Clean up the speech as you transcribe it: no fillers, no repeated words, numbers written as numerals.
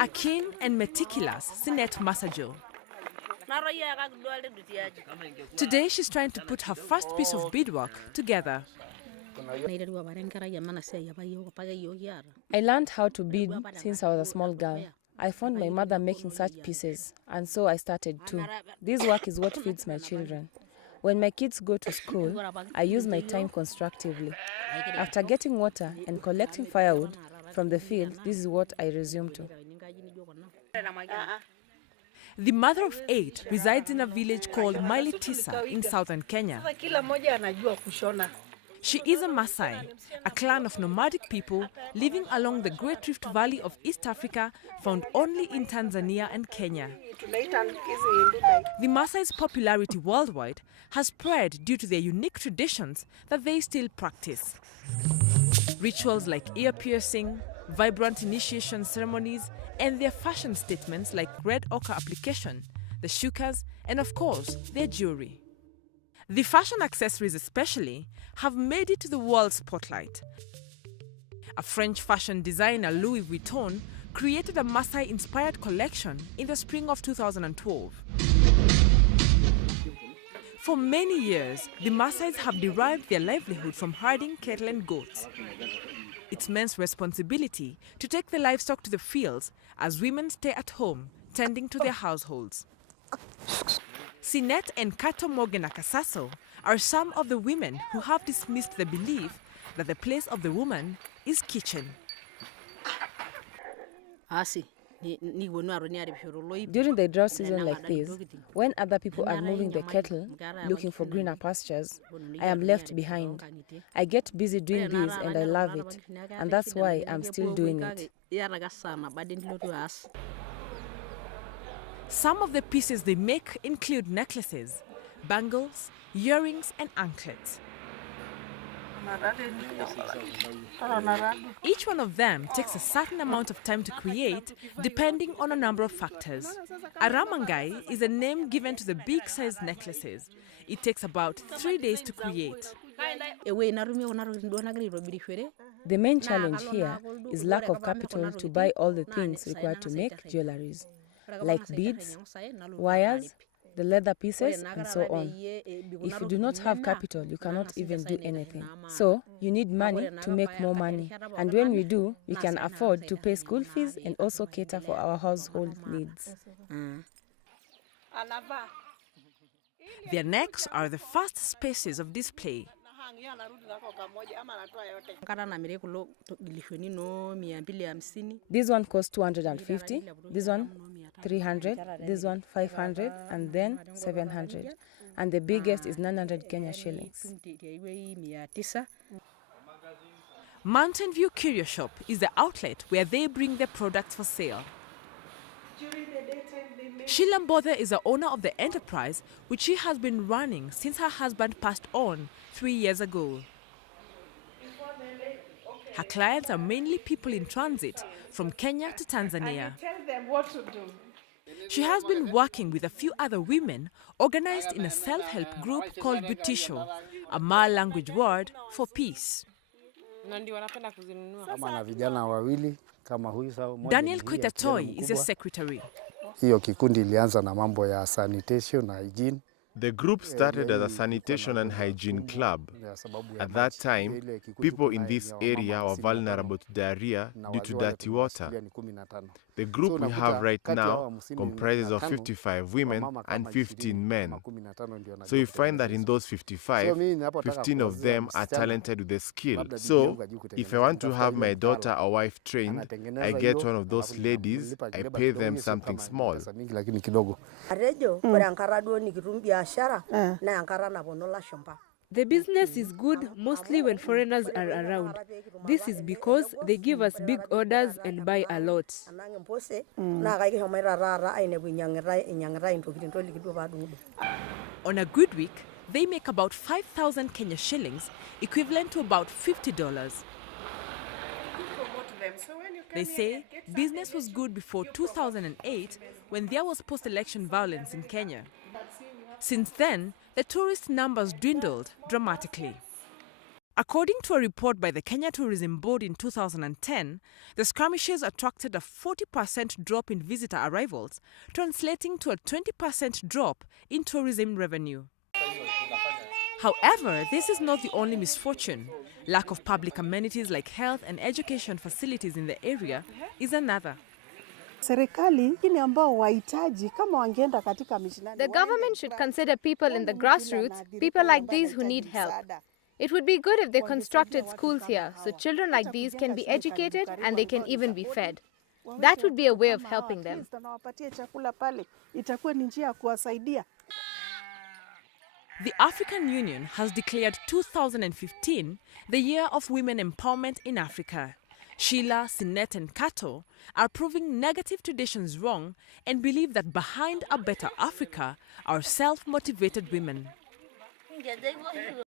A keen and meticulous Sinet Masajo. Today she's trying to put her first piece of beadwork together. I learned how to bead since I was a small girl. I found my mother making such pieces, and so I started too. This work is what feeds my children. When my kids go to school, I use my time constructively. After getting water and collecting firewood from the field, this is what I resume to. The mother of 8 resides in a village called Mailitisa in southern Kenya. She is a Maasai, a clan of nomadic people living along the Great Rift Valley of East Africa, found only in Tanzania and Kenya. The Maasai's popularity worldwide has spread due to their unique traditions that they still practice. Rituals like ear piercing, vibrant initiation ceremonies, and their fashion statements like red ochre application, the shukas, and of course, their jewelry. The fashion accessories especially have made it to the world spotlight. A French fashion designer, Louis Vuitton, created a Maasai-inspired collection in the spring of 2012. For many years, the Maasais have derived their livelihood from herding cattle and goats. It's men's responsibility to take the livestock to the fields as women stay at home, tending to their households. Sinet and Kato Morgan Akasaso are some of the women who have dismissed the belief that the place of the woman is kitchen. During the drought season like this, when other people are moving the cattle, looking for greener pastures, I am left behind. I get busy doing this and I love it, and that's why I'm still doing it. Some of the pieces they make include necklaces, bangles, earrings, and anklets. Each one of them takes a certain amount of time to create, depending on a number of factors. A ramangai is a name given to the big-sized necklaces. It takes about 3 days to create. The main challenge here is lack of capital to buy all the things required to make jewelries, like beads, wires, the leather pieces, and so on. If you do not have capital, you cannot even do anything. So, you need money to make more money. And when we do, we can afford to pay school fees and also cater for our household needs. Their necks are the first spaces of display. This one costs 250, this one 300, this one 500, and then 700. And the biggest is 900 Kenya shillings. Mountain View Curio Shop is the outlet where they bring their products for sale. Sheila Mbothe is the owner of the enterprise, which she has been running since her husband passed on 3 years ago. Her clients are mainly people in transit from Kenya to Tanzania. She has been working with a few other women organized in a self-help group called Butisho, a Maa language word for peace. Daniel Koitatoi is the secretary. Hiyo kikundi ilianza na mambo ya sanitation na hygiene. The group started as a sanitation and hygiene club. At that time, people in this area were vulnerable to diarrhea due to dirty water. The group we have right now comprises of 55 women and 15 men. So you find that in those 55, 15 of them are talented with the skill. So if I want to have my daughter or wife trained, I get one of those ladies, I pay them something small. The business is good mostly when foreigners are around. This is because they give us big orders and buy a lot. On a good week, they make about 5,000 Kenya shillings, equivalent to about $50. They say business was good before 2008 when there was post-election violence in Kenya. Since then, the tourist numbers dwindled dramatically. According to a report by the Kenya Tourism Board in 2010, the skirmishes attracted a 40% drop in visitor arrivals, translating to a 20% drop in tourism revenue. However, this is not the only misfortune. Lack of public amenities like health and education facilities in the area is another. The government should consider people in the grassroots, people like these who need help. It would be good if they constructed schools here, so children like these can be educated and they can even be fed. That would be a way of helping them. The African Union has declared 2015 the Year of Women Empowerment in Africa. Sheila, Sinet and Kato are proving negative traditions wrong and believe that behind a better Africa are self-motivated women.